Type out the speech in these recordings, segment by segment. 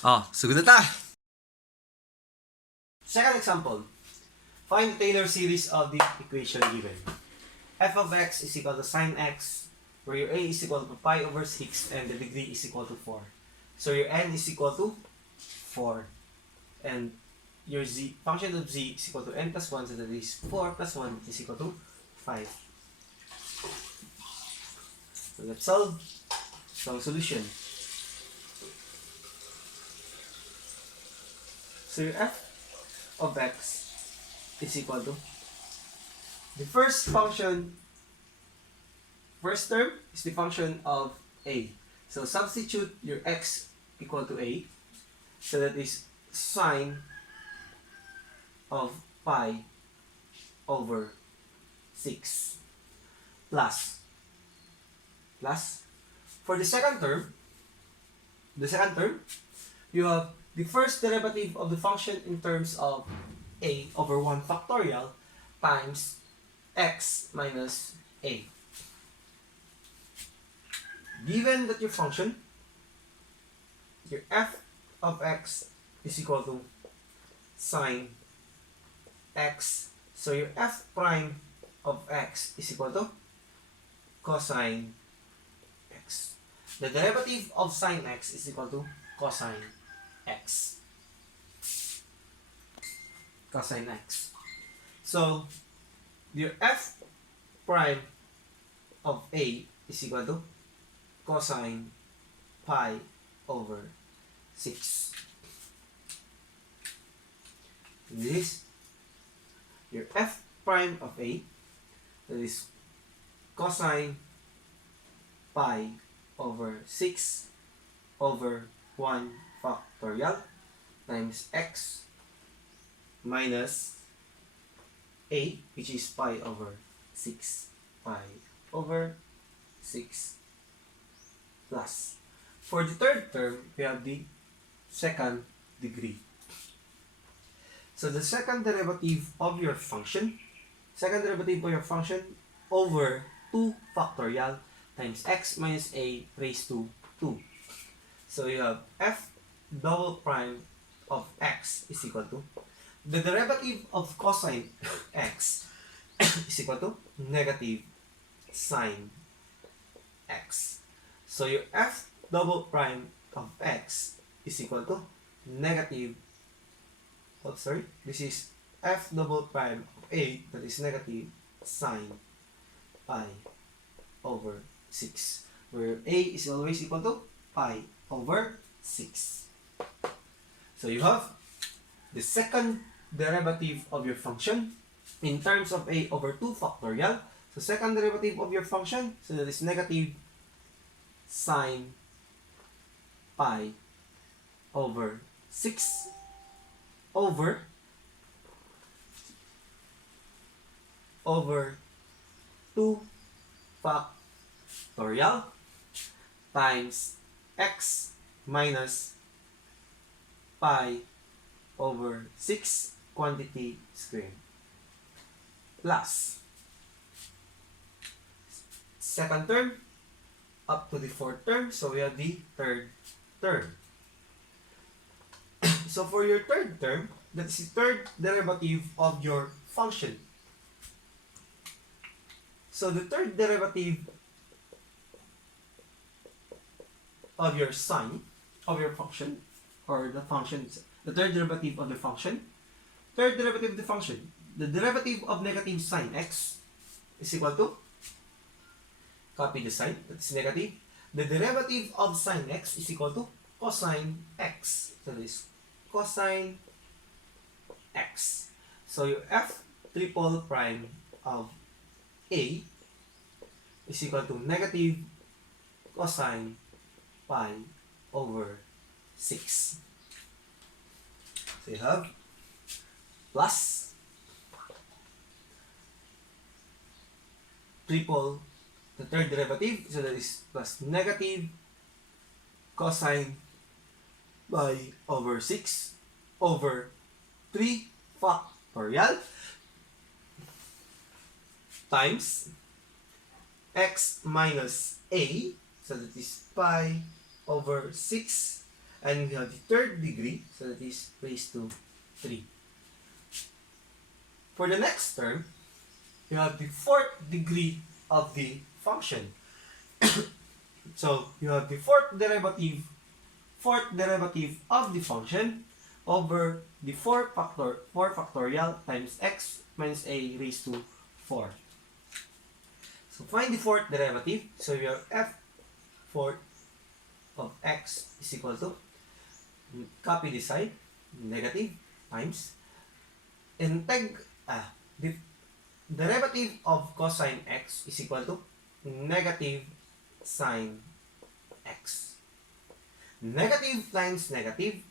Sugod na ta! Second example. Find the Taylor series of the equation given. F of x is equal to sine x, where your a is equal to pi over 6 and the degree is equal to 4. So your n is equal to 4. And your function of z is equal to n plus 1, so that is 4 plus 1 is equal to 5. So let's solve. So solution. So your f of x is equal to the first term is the function of a. So substitute your x equal to a. So that is sine of pi over 6 plus for the second term you have the first derivative of the function in terms of a over 1 factorial times x minus a. Given that your function, your f of x is equal to sine x, so your f prime of x is equal to cosine x. The derivative of sine x is equal to cosine x. Cosine x. So, your f prime of a is equal to cosine pi over 6. This is your f prime of a, that is cosine pi over 6 over 1 factorial times x minus a, which is pi over 6 pi over 6 plus. For the third term, we have the second degree. So the second derivative of your function over 2 factorial times x minus a raised to 2. So you have f double prime of x is equal to the derivative of cosine x is equal to negative sine x. So your f double prime of x is equal to negative, this is f double prime of a, that is negative sine pi over 6, where a is always equal to pi over 6. So you have the second derivative of your function in terms of a over 2 factorial. So second derivative of your function, so that is negative sine pi over 6 over 2 factorial times x minus pi over 6 quantity squared plus second term up to the fourth term. So we have the third term. So for your third term, that's the third derivative of your function. So the third derivative of your sine of your function, or the function, the third derivative of the function, the derivative of negative sine x is equal to, copy the sign, that's negative. The derivative of sine x is equal to cosine x. So this is cosine x. So your f triple prime of a is equal to negative cosine pi over 6. So you have plus triple the third derivative, so that is plus negative cosine pi over 6 over 3 factorial times x minus a, so that is pi over 6 And we have the third degree, so that is raised to 3. For the next term, you have the fourth degree of the function. So you have the fourth derivative of the function over the 4 factorial times x minus a raised to 4. So find the fourth derivative. So you have f fourth of x is equal to, copy this side, negative times the derivative of cosine x is equal to negative sine x. Negative times negative,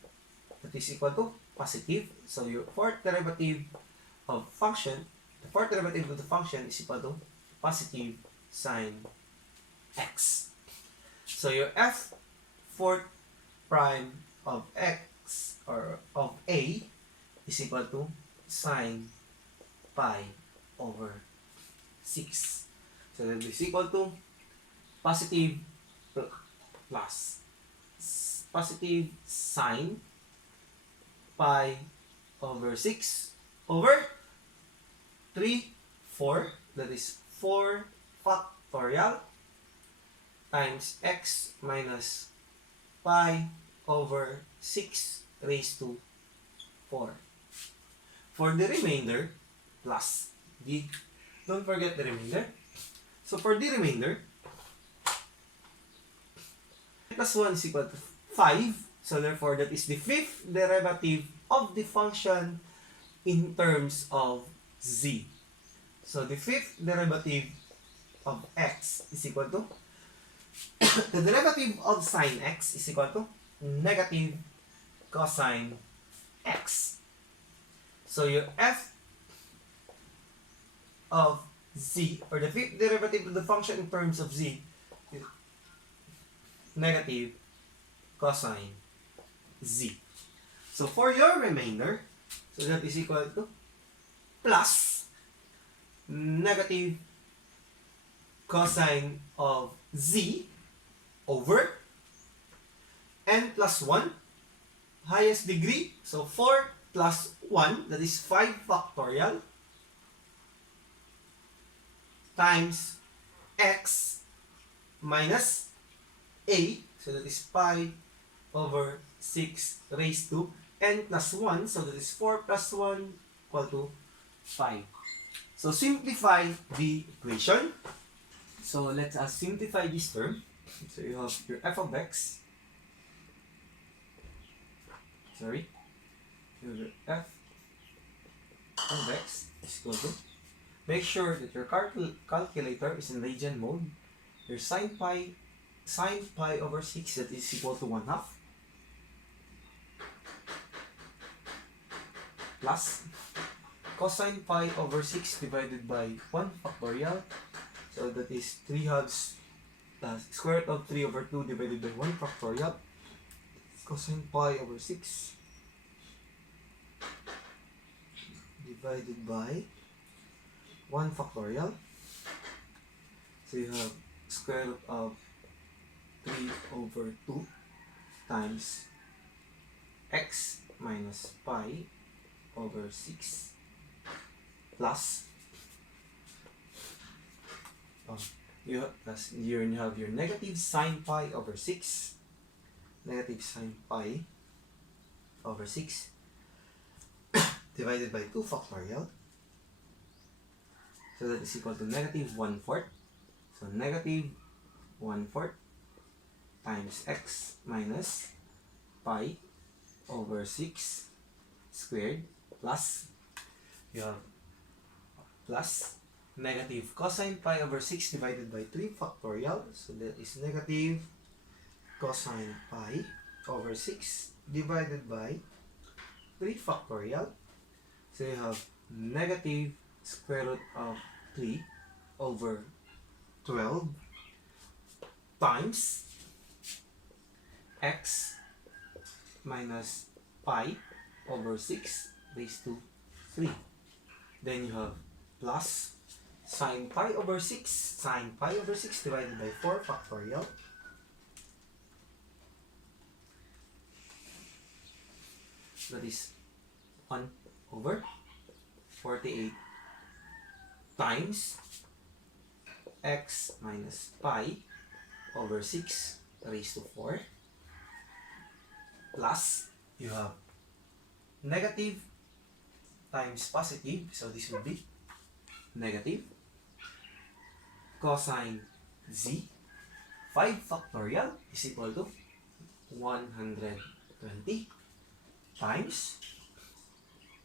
that is equal to positive. So your fourth derivative of the function is equal to positive sine x. So your f fourth prime of x, or of a, is equal to sine pi over 6. So that is equal to positive sine pi over 6 over 4, that is 4 factorial times x minus pi over 6 raised to 4. For the remainder, plus the, don't forget the remainder. So for the remainder, plus 1 is equal to 5. So therefore, that is the fifth derivative of the function in terms of z. So the fifth derivative of x is equal to the derivative of sine x is equal to negative cosine x. So your f of z, or the fifth derivative of the function in terms of z, is negative cosine z. So for your remainder, so that is equal to plus negative cosine of z over n plus 1, highest degree, so 4 plus 1, that is 5 factorial, times x minus a, so that is pi over 6 raised to n plus 1, so that is 4 plus 1 equal to 5. So simplify the equation. So let us simplify this term. So you have your f of x. You have your f of x is equal to, make sure that your calculator is in radian mode. Your sine pi over 6, that is equal to 1/2, plus cosine pi over 6 divided by 1 factorial, so that is 3/2 plus square root of 3 over 2 divided by 1 factorial, cosine pi over 6 divided by 1 factorial. So you have square root of 3 over 2 times x minus pi over 6 plus you have your negative sine pi over 6, negative sine pi over 6 divided by 2 factorial, so that is equal to negative 1/4. So negative 1/4 times x minus pi over 6 squared, plus you have plus negative cosine pi over 6 divided by 3 factorial, so that is negative cosine pi over 6 divided by 3 factorial. So you have negative square root of 3 over 12 times x minus pi over 6 raised to 3. Then you have plus sine pi over 6 divided by 4 factorial, that is 1 over 48 times x minus pi over 6 raised to 4 plus you have negative times positive, so this will be negative cosine z 5 factorial is equal to 120 times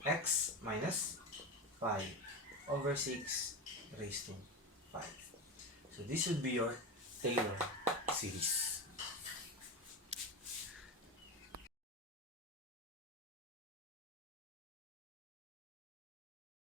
x minus pi over 6 raised to 5. So this would be your Taylor series.